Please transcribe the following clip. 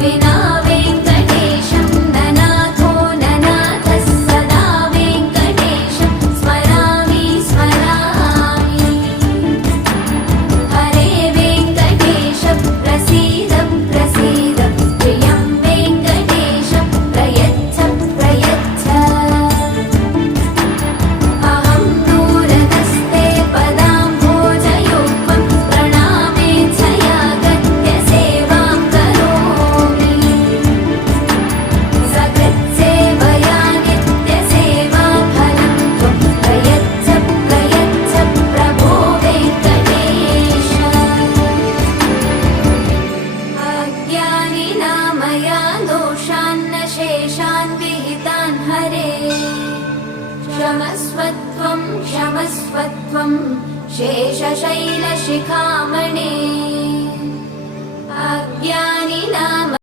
विना वेङ्कटेशं ननाथो ननाथः सदा वेङ्कटेशं स्मरामि स्मरामि। हरे वेङ्कटेश प्रसीद प्रसीद प्रियं वेङ्कटेश प्रयच्छ प्रयच्छ। अहं दूरतस्ते पदाम्भोजयुग्मं प्रणामेच्छया गत्य सेवां करोमि। सकृत्सेवया नित्यसेवाफलं त्वं प्रयच्छ प्रयच्छ प्रभो वेङ्कटेश। अज्ञानिना मया दोषान्न शेषान् विहितान् हरे। क्षमस्वत्वं क्षमस्वत्वं शेषशैलशिखामणे। अज्ञानिना